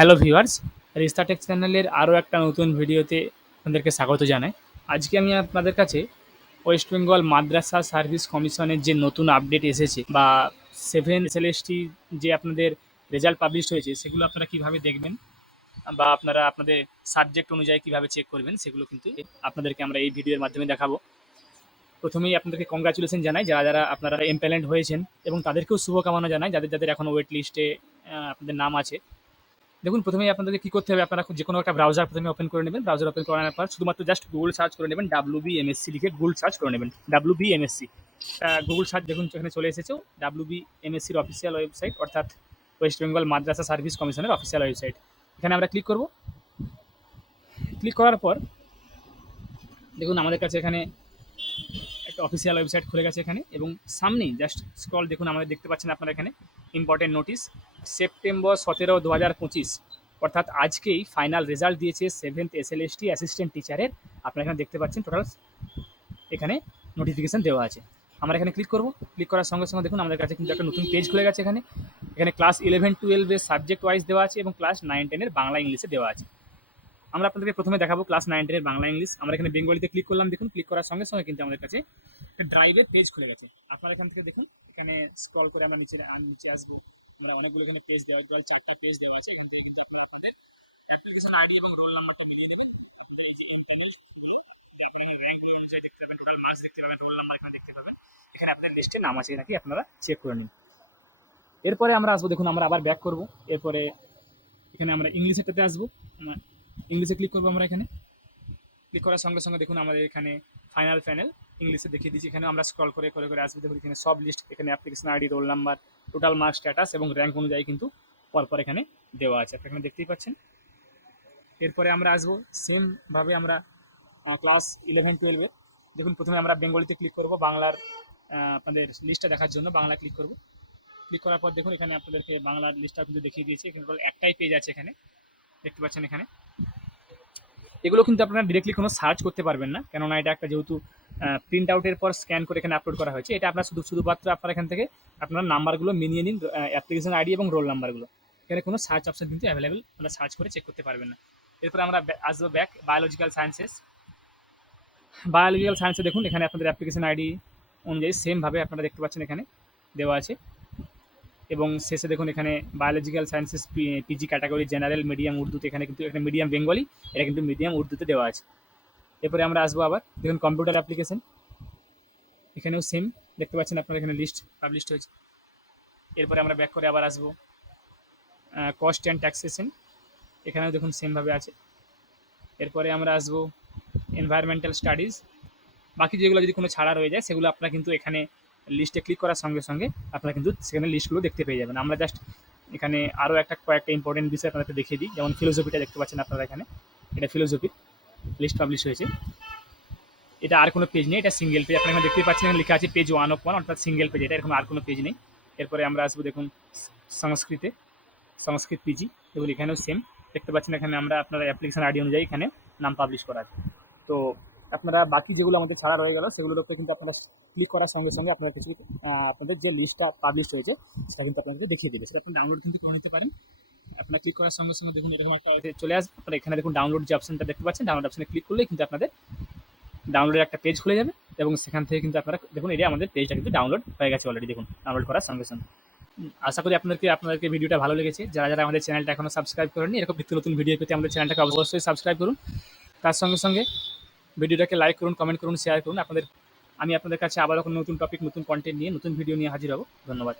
Hello viewers, রিস্তা take চ্যানেলের আরও একটা নতুন ভিডিওতে আপনাদেরকে স্বাগত জানাই। আজকে আমি আপনাদের কাছে ওয়েস্ট বেঙ্গল মাদ্রাসা সার্ভিস কমিশনের যে নতুন আপডেট এসেছে বা 7 এসএলএসটি যে আপনাদের রেজাল্ট পাবলিশ হয়েছে সেগুলো আপনারা কিভাবে দেখবেন বা আপনারা আপনাদের সাবজেক্ট অনুযায়ী কিভাবে চেক করবেন সেগুলো কিন্তু আপনাদেরকে আমরা এই ভিডিওর মাধ্যমে দেখাবো। প্রথমেই আপনাদেরকে কংগ্রাচুলেশন জানাই যারা আপনারা এমপ্যানেলড হয়েছেন এবং তাদেরকেও শুভকামনা জানাই যাদের এখনও ওয়েট লিস্টে আপনাদের নাম আছে। দেখুন প্রথমেই আপনাদেরকে কী করতে হবে, আপনারা যে কোনো একটা ব্রাউজার প্রথমে ওপেন করে নেবেন। ব্রাউজার ওপেন করানোর পর শুধুমাত্র জাস্ট গুগল সার্চ করে নেবেন, WBMSC লিখে গুগল সার্চ করে নেবেন। WBMSC গুগল সার্চ দেখুন এখানে চলে এসেছে। WBMSCর অফিসিয়াল ওয়েবসাইট, অর্থাৎ ওয়েস্ট বেঙ্গল মাদ্রাসা সার্ভিস কমিশনের অফিসিয়াল ওয়েবসাইট। এখানে আমরা ক্লিক করব। ক্লিক করার পর দেখুন আমাদের কাছে এখানে একটা অফিসিয়াল ওয়েবসাইট খুলে গেছে এখানে, এবং সামনেই জাস্ট স্ক্রল দেখুন আমাদের দেখতে পাচ্ছেন আপনারা এখানে ইম্পর্টেন্ট নোটিশ সেপ্টেম্বর 17, 2025, অর্থাৎ আজকেই ফাইনাল রেজাল্ট দিয়েছে 7th SLST অ্যাসিস্ট্যান্ট টিচারের। আপনারা এখানে দেখতে পাচ্ছেন টোটাল এখানে নোটিফিকেশান দেওয়া আছে। আমরা এখানে ক্লিক করব। ক্লিক করার সঙ্গে সঙ্গে দেখুন আমাদের কাছে কিন্তু একটা নতুন পেজ খুলে গেছে। এখানে এখানে ক্লাস 11-12 সাবজেক্ট ওয়াইজ দেওয়া আছে এবং ক্লাস 9-10 বাংলা ইংলিশে দেওয়া আছে। আমরা আপনাদেরকে প্রথমে দেখাবো ক্লাস 9-10 বাংলা ইংলিশ। আমরা এখানে বেঙ্গলিতে ক্লিক করলাম। দেখুন ক্লিক করার সঙ্গে সঙ্গে কিন্তু আমাদের কাছে একটা ড্রাইভের পেজ খুলে গেছে। আপনারা এখান থেকে দেখুন, এখানে স্ক্রল করে আমরা নিচে আসবো। আমরা অনেকগুলো এখানে পেজ দেওয়া, টোটাল 4টা পেজ দেওয়া আছে। কিন্তু আপনাদের অ্যাপ্লিকেশন আইডি এবং রোল নাম্বারটা মিলিয়ে দেবেন। র্যাঙ্ক অনুযায়ী দেখতে পাবেন, টোটাল মার্কস দেখতে পাবেন, রোল নাম্বার এখানে দেখতে পাবেন। এখানে আপনার লিস্টে নাম আছে নাকি আপনারা চেক করে নিন। এরপরে আমরা আসবো, দেখুন আমরা আবার ব্যাক করব। এরপরে এখানে আমরা ইংলিশেরটাতে আসবো। ইংলিশে ক্লিক করবো। আমরা এখানে ক্লিক করার সঙ্গে সঙ্গে দেখুন আমাদের এখানে ফাইনাল প্যানেল ইংলিশে দেখিয়ে দিচ্ছি। এখানে আমরা স্ক্রল করে করে করে আসবো। দেখুন এখানে সব লিস্ট, এখানে application ID, roll number, total mark, status এবং র্যাঙ্ক অনুযায়ী কিন্তু পরপর এখানে দেওয়া আছে। আপনারা এখানে দেখতেই পাচ্ছেন। এরপরে আমরা আসবো সেমভাবে আমরা ক্লাস 11-12 দেখুন প্রথমে আমরা বেঙ্গলিতে ক্লিক করব। বাংলার আপনাদের লিস্টটা দেখার জন্য বাংলা ক্লিক করব। ক্লিক করার পর দেখুন এখানে আপনাদেরকে বাংলার লিস্টটা কিন্তু দেখিয়ে দিয়েছে। এখানে একটাই পেজ আছে, এখানে দেখতে পাচ্ছেন। এখানে এগুলো কিন্তু আপনারা ডিরেক্টলি কোনো সার্চ করতে পারবেন না, কেননা এটা একটা যেহেতু প্রিন্ট আউটের পর স্ক্যান করে এখানে আপলোড করা হয়েছে। এটা আপনার শুধুমাত্র আপনার এখান থেকে আপনার নাম্বারগুলো মিলিয়ে নিন, অ্যাপ্লিকেশন আইডি এবং রোল নাম্বারগুলো। এখানে কোনো সার্চ অপশন কিন্তু অ্যাভেলেবেল, আপনারা সার্চ করে চেক করতে পারবেন না। এরপর আমরা আসবো ব্যাক বায়োলজিক্যাল সায়েন্সেস। বায়োলজিক্যাল সায়েন্সে দেখুন এখানে আপনাদের অ্যাপ্লিকেশন আইডি অনুযায়ী সেমভাবে আপনারা দেখতে পাচ্ছেন এখানে দেওয়া আছে। এবং শেষে দেখুন এখানে biological sciences PG category general medium উর্দুতে, এখানে কিন্তু এখানে মিডিয়াম বেঙ্গলি, এটা কিন্তু মিডিয়াম উর্দুতে দেওয়া আছে। এরপরে আমরা আসবো আবার দেখুন কম্পিউটার অ্যাপ্লিকেশন, এখানেও সেম দেখতে পাচ্ছেন আপনারা এখানে লিস্ট পাবলিশ হয়েছে। এরপরে আমরা ব্যাক করে আবার আসবো কস্ট অ্যান্ড ট্যাক্সেশন, এখানেও দেখুন সেমভাবে আছে। এরপরে আমরা আসবো এনভায়রনমেন্টাল স্টাডিজ। বাকি যেগুলো যদি কোনো ছাড়া রয়ে যায় সেগুলো আপনারা কিন্তু এখানে লিস্টে ক্লিক করার সঙ্গে সঙ্গে আপনারা কিন্তু সেখানে লিস্টগুলো দেখতে পেয়ে যাবেন। আমরা জাস্ট এখানে আরও কয়েকটা ইম্পর্টেন্ট বিষয় আপনাদেরকে দেখিয়ে দিই। যেমন ফিলোসফিটা দেখতে পাচ্ছেন আপনারা এখানে, এটা ফিলোসফির লিস্ট পাবলিশ হয়েছে। এটা আর কোনো পেজ নেই, এটা সিঙ্গেল পেজ। আপনারা দেখতে পাচ্ছেন এখানে লেখা আছে পেজ 1 of 1, অর্থাৎ সিঙ্গেল পেজ, এটা এরকম আর কোনো পেজ নেই। এরপরে আমরা আসবো দেখুন সংস্কৃত পিজি, দেখুন এখানেও সেম দেখতে পাচ্ছেন। এখানে আমরা আপনার অ্যাপ্লিকেশন আইডি অনুযায়ী এখানে নাম পাবলিশ করা আছে। তো আপনারা বাকি যেগুলো আমাদের ছাড়া রয়ে গেল সেগুলোর উপরে কিন্তু আপনারা ক্লিক করার সঙ্গে সঙ্গে আপনারা কিছু আপনাদের যে লিস্টটা পাবলিশ হয়েছে সেটা কিন্তু আপনাদেরকে দেখিয়ে দেবে। সেটা আপনি ডাউনলোড কিন্তু করে নিতে পারেন। আপনারা ক্লিক করার সঙ্গে সঙ্গে দেখুন এরকম একটা চলে আসবে। আপনারা এখানে দেখুন ডাউনলোড যে অপশনটা দেখতে পাচ্ছেন, ডাউনলোড অপশনে ক্লিক করলেই কিন্তু আপনাদের ডাউনলোডের একটা পেজ খুলে যাবে এবং সেখান থেকে কিন্তু আপনারা দেখুন এটা আমাদের পেজটা কিন্তু ডাউনলোড হয়ে গেছে অলরেডি। দেখুন ডাউনলোড করার সঙ্গে সঙ্গে আশা করি আপনাদেরকে ভিডিওটা ভালো লেগেছে। যারা আমাদের চ্যানেলটা এখনো সাবস্ক্রাইব করেননি, এরকম নিত্য নতুন ভিডিও পেতে আমাদের চ্যানেলটাকে অবশ্যই সাবস্ক্রাইব করুন। তার সঙ্গে সঙ্গে ভিডিওটাকে লাইক করুন, কমেন্ট করুন, শেয়ার করুন। আমি আপনাদের কাছে আবারও নতুন টপিক, নতুন কন্টেন্ট নিয়ে, নতুন ভিডিও নিয়ে হাজির হব। ধন্যবাদ।